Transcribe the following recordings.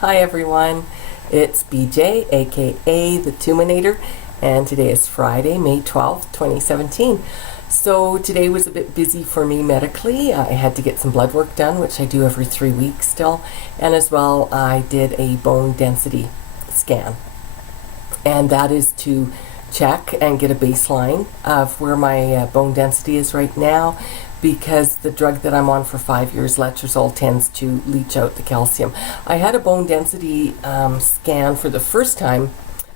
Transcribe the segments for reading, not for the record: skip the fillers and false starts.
Hi everyone, it's BJ, aka the Tuminator, and today is Friday, May 12th, 2017. So today was a bit busy for me medically. I had to get some blood work done, which I do every 3 weeks still, and as well I did a bone density scan, and that is to check and get a baseline of where my bone density is right now, because the drug that I'm on for 5 years, letrozole, tends to leach out the calcium. I had a bone density scan for the first time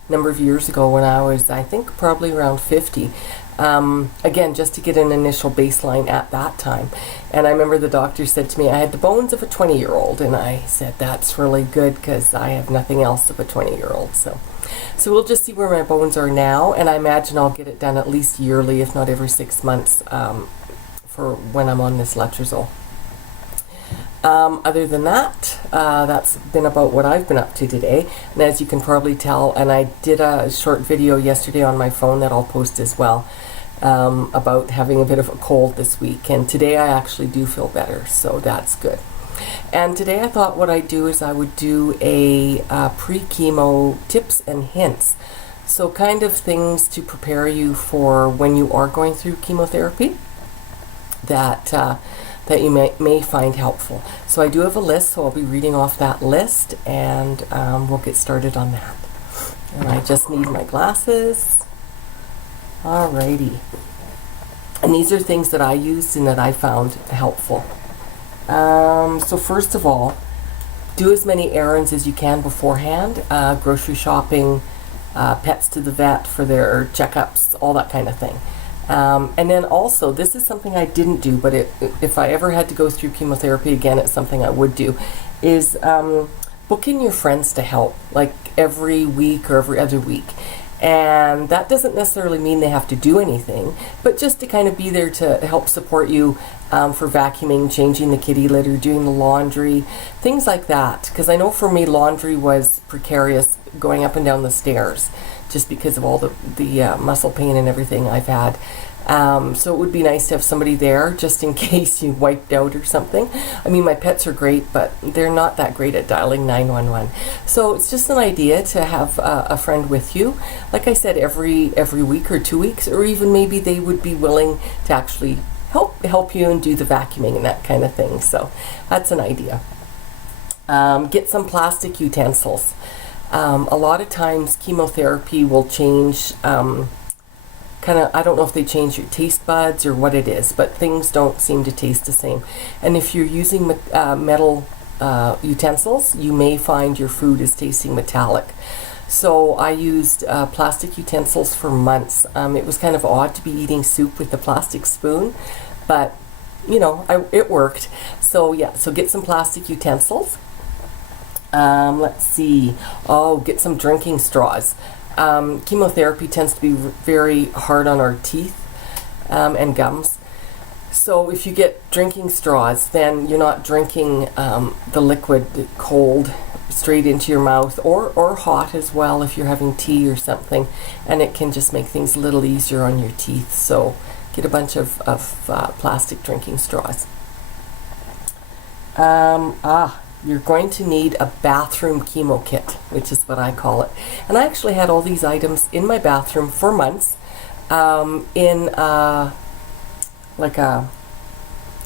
a number of years ago when I was, I think, probably around 50. Again, just to get an initial baseline at that time. And I remember the doctor said to me, I had the bones of a 20-year-old, and I said, that's really good because I have nothing else of a 20-year-old. So we'll just see where my bones are now, and I imagine I'll get it done at least yearly, if not every 6 months, for when I'm on this letrozole. Other than that, that's been about what I've been up to today. And as you can probably tell, and I did a short video yesterday on my phone that I'll post as well, about having a bit of a cold this week. And today I actually do feel better, so that's good. And today I thought what I'd do is I would do a pre-chemo tips and hints. So kind of things to prepare you for when you are going through chemotherapy that you may find helpful. So I do have a list, so I'll be reading off that list, and we'll get started on that. And I just need my glasses. Alrighty. And these are things that I used and that I found helpful. So first of all, do as many errands as you can beforehand. Grocery shopping, pets to the vet for their checkups, all that kind of thing. And then also, this is something I didn't do, but if I ever had to go through chemotherapy again, it's something I would do, is book in your friends to help, like every week or every other week. And that doesn't necessarily mean they have to do anything, but just to kind of be there to help support you for vacuuming, changing the kitty litter, doing the laundry, things like that. Because I know for me, laundry was precarious going up and down the stairs, just because of all the muscle pain and everything I've had. So it would be nice to have somebody there just in case you wiped out or something. I mean, my pets are great, but they're not that great at dialing 911. So it's just an idea to have a friend with you. Like I said, every week or 2 weeks, or even maybe they would be willing to actually help you and do the vacuuming and that kind of thing. So that's an idea. Get some plastic utensils. A lot of times chemotherapy will change, I don't know if they change your taste buds or what it is, but things don't seem to taste the same. And if you're using metal utensils, you may find your food is tasting metallic. So I used plastic utensils for months. It was kind of odd to be eating soup with a plastic spoon, but it worked. So yeah, so get some plastic utensils. Let's see. Get some drinking straws. Chemotherapy tends to be very hard on our teeth and gums. So if you get drinking straws, then you're not drinking the liquid cold straight into your mouth, or hot as well if you're having tea or something, and it can just make things a little easier on your teeth. So get a bunch of plastic drinking straws. You're going to need a bathroom chemo kit, which is what I call it. And I actually had all these items in my bathroom for months, in like a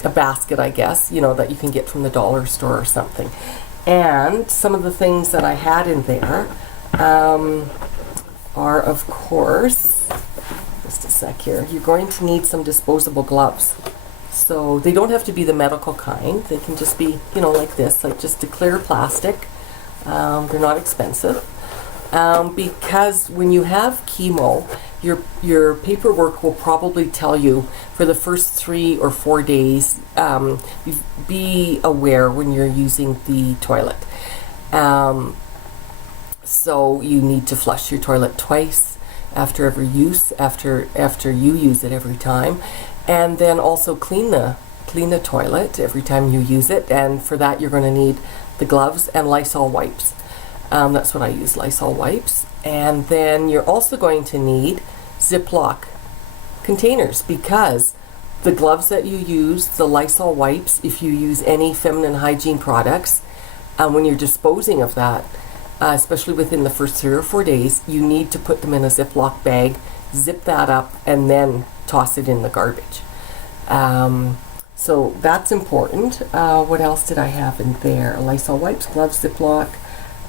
basket, I guess, that you can get from the dollar store or something. And some of the things that I had in there are, of course, just a sec here, you're going to need some disposable gloves. So they don't have to be the medical kind. They can just be, like this, like just a clear plastic. They're not expensive. Because when you have chemo, your paperwork will probably tell you for the first 3 or 4 days, be aware when you're using the toilet. So you need to flush your toilet twice after every use, after you use it every time. And then also clean the toilet every time you use it. And for that, you're going to need the gloves and Lysol wipes. That's what I use, Lysol wipes. And then you're also going to need Ziploc containers, because the gloves that you use, the Lysol wipes, if you use any feminine hygiene products, when you're disposing of that, especially within the first 3 or 4 days, you need to put them in a Ziploc bag, zip that up, and then toss it in the garbage. So that's important. What else did I have in there? Lysol wipes, gloves, Ziploc.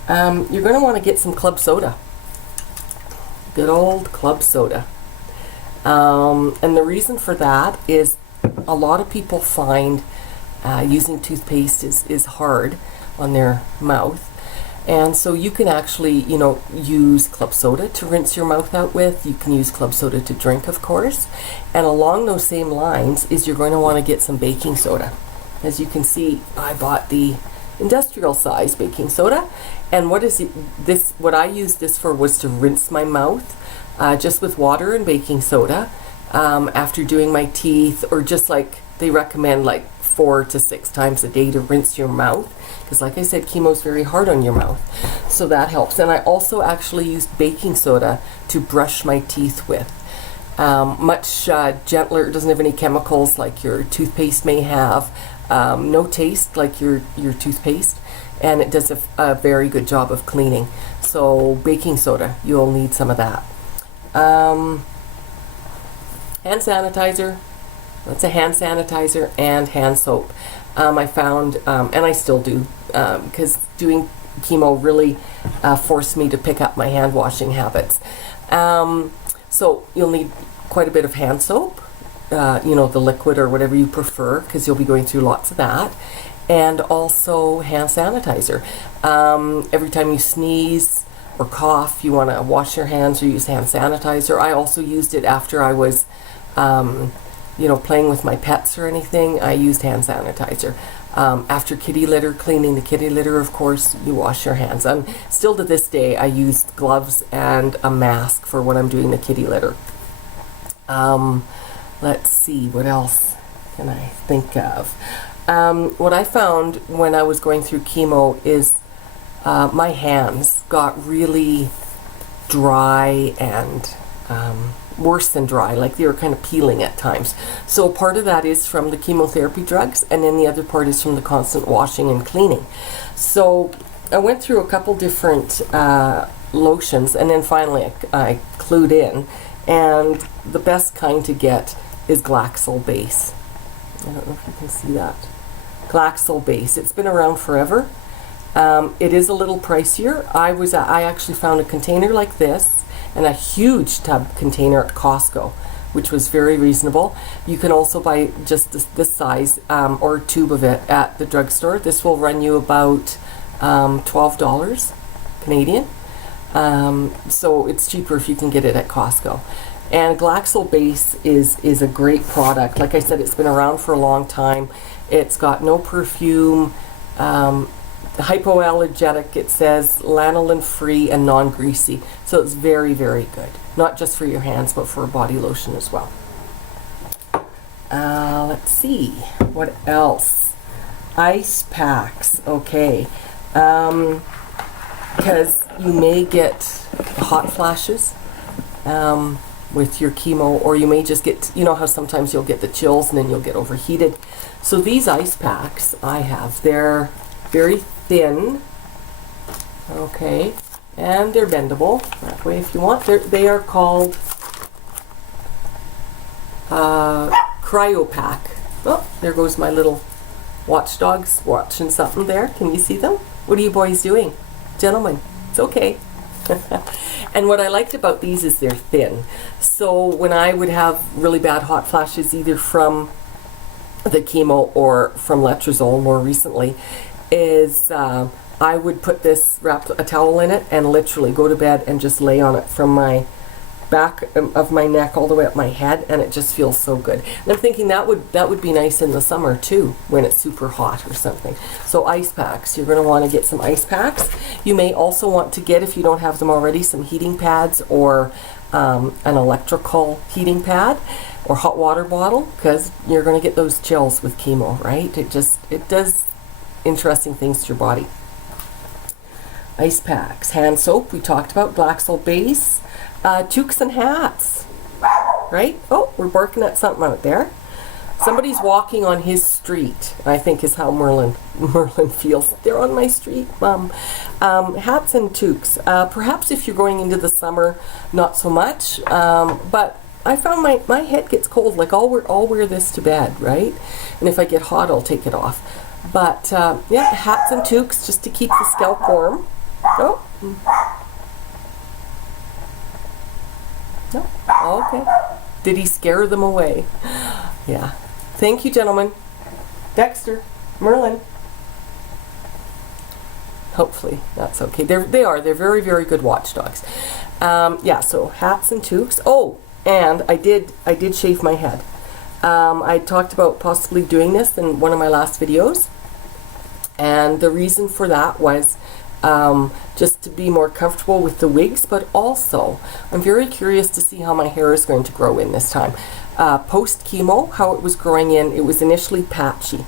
You're going to want to get some club soda. Good old club soda. And the reason for that is a lot of people find using toothpaste is hard on their mouth. And so you can actually, use club soda to rinse your mouth out with. You can use club soda to drink, of course. And along those same lines is you're going to want to get some baking soda. As you can see, I bought the industrial size baking soda. And what I used this for was to rinse my mouth just with water and baking soda after doing my teeth, or just like they recommend, like 4 to 6 times a day to rinse your mouth, because like I said, chemo is very hard on your mouth, so that helps. And I also actually used baking soda to brush my teeth with. Much gentler, it doesn't have any chemicals like your toothpaste may have, no taste like your toothpaste, and it does a very good job of cleaning. So baking soda, you'll need some of that. Hand sanitizer. That's a hand sanitizer and hand soap. I found, and I still do, because doing chemo really forced me to pick up my hand washing habits. So you'll need quite a bit of hand soap, the liquid or whatever you prefer, because you'll be going through lots of that. And also hand sanitizer. Every time you sneeze or cough, you want to wash your hands or use hand sanitizer. I also used it after I was playing with my pets or anything. I used hand sanitizer. After kitty litter, cleaning the kitty litter, of course, you wash your hands. Still to this day, I use gloves and a mask for when I'm doing the kitty litter. Let's see, what else can I think of? What I found when I was going through chemo is my hands got really dry and worse than dry, like they were kind of peeling at times. So part of that is from the chemotherapy drugs, and then the other part is from the constant washing and cleaning. So I went through a couple different lotions, and then finally I clued in, and the best kind to get is Glaxol Base. I don't know if you can see that. Glaxol Base. It's been around forever. It is a little pricier. I actually found a container like this and a huge tub container at Costco, which was very reasonable. You can also buy just this size or a tube of it at the drugstore. This will run you about $12 Canadian. So it's cheaper if you can get it at Costco. And Glaxol Base is a great product. Like I said, it's been around for a long time. It's got no perfume, hypoallergenic, it says, lanolin free and non-greasy. So it's very, very good. Not just for your hands, but for a body lotion as well. Let's see, what else? Ice packs, okay. Because you may get hot flashes with your chemo, or you may just get, how sometimes you'll get the chills and then you'll get overheated. So these ice packs I have, they're very thin, okay, and they're bendable that way if you want. They are called Cryopack. Oh, there goes my little watchdogs watching something there. Can you see them? What are you boys doing? Gentlemen, it's okay. And what I liked about these is they're thin. So when I would have really bad hot flashes, either from the chemo or from letrozole more recently, is I would put this, wrap a towel in it, and literally go to bed and just lay on it from my back of my neck all the way up my head, and it just feels so good. And I'm thinking that would be nice in the summer too, when it's super hot or something. So ice packs, you're going to want to get some ice packs. You may also want to get, if you don't have them already, some heating pads or an electrical heating pad or hot water bottle, because you're going to get those chills with chemo, right? It does interesting things to your body. Ice packs, hand soap, we talked about, Glaxol Base, toques and hats, right? Oh, we're barking at something out there. Somebody's walking on his street, I think is how Merlin feels. They're on my street, Mom. Hats and toques. Perhaps if you're going into the summer, not so much. But I found my head gets cold. Like I'll wear this to bed, right? And if I get hot, I'll take it off. But yeah, hats and toques just to keep the scalp warm. Oh. No. Okay. Did he scare them away? Yeah. Thank you, gentlemen. Dexter, Merlin. Hopefully that's okay. They're very, very good watchdogs. Yeah, so hats and toques. Oh, and I did shave my head. I talked about possibly doing this in one of my last videos. And the reason for that was just to be more comfortable with the wigs, but also I'm very curious to see how my hair is going to grow in this time. Post chemo, how it was growing in, it was initially patchy.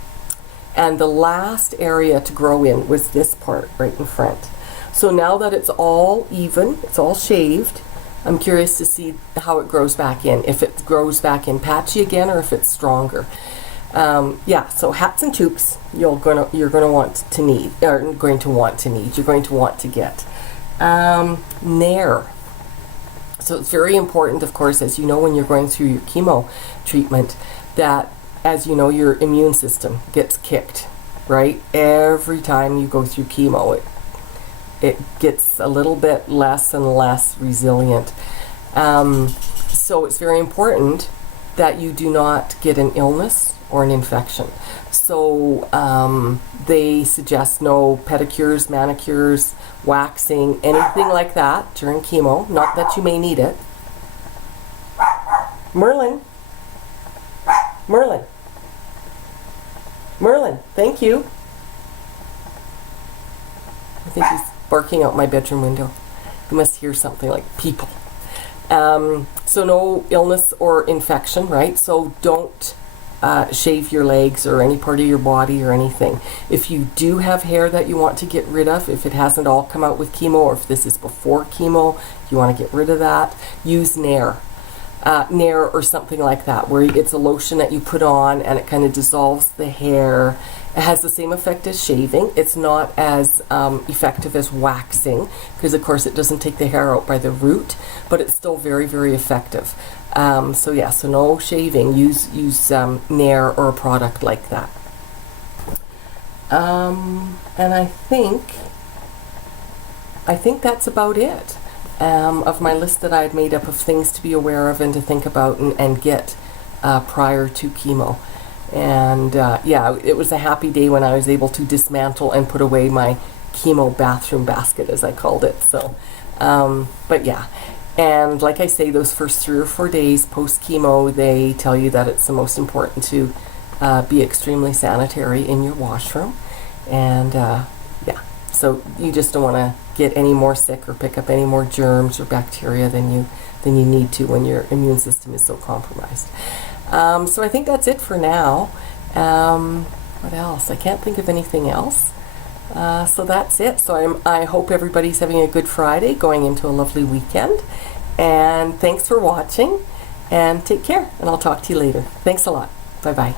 And the last area to grow in was this part right in front. So now that it's all even, it's all shaved, I'm curious to see how it grows back in. If it grows back in patchy again or if it's stronger. Yeah, so hats and toques you're going to want to need. You're going to want to get. Nair. So it's very important, of course, as you know, when you're going through your chemo treatment, that, as you know, your immune system gets kicked, right? Every time you go through chemo, it gets a little bit less and less resilient. So it's very important that you do not get an illness or an infection. So they suggest no pedicures, manicures, waxing, anything like that during chemo. Not that you may need it. Merlin. Merlin. Merlin, thank you. I think he's barking out my bedroom window. He must hear something like people. So no illness or infection, right? So don't shave your legs or any part of your body or anything. If you do have hair that you want to get rid of, if it hasn't all come out with chemo, or if this is before chemo, you want to get rid of that, use Nair. Nair or something like that, where it's a lotion that you put on and it kind of dissolves the hair. It has the same effect as shaving. It's not as effective as waxing, because of course it doesn't take the hair out by the root, but it's still very, very effective. So yeah, so no shaving. Use Nair or a product like that. And I think that's about it. Of my list that I had made up of things to be aware of and to think about and get prior to chemo. And yeah, it was a happy day when I was able to dismantle and put away my chemo bathroom basket, as I called it. So, but yeah. And like I say, those first 3 or 4 days post chemo, they tell you that it's the most important to be extremely sanitary in your washroom. And yeah, so you just don't want to get any more sick or pick up any more germs or bacteria than you need to when your immune system is so compromised. So I think that's it for now. What else? I can't think of anything else. So that's it. So I hope everybody's having a good Friday, going into a lovely weekend. And thanks for watching, and take care, and I'll talk to you later. Thanks a lot. Bye-bye.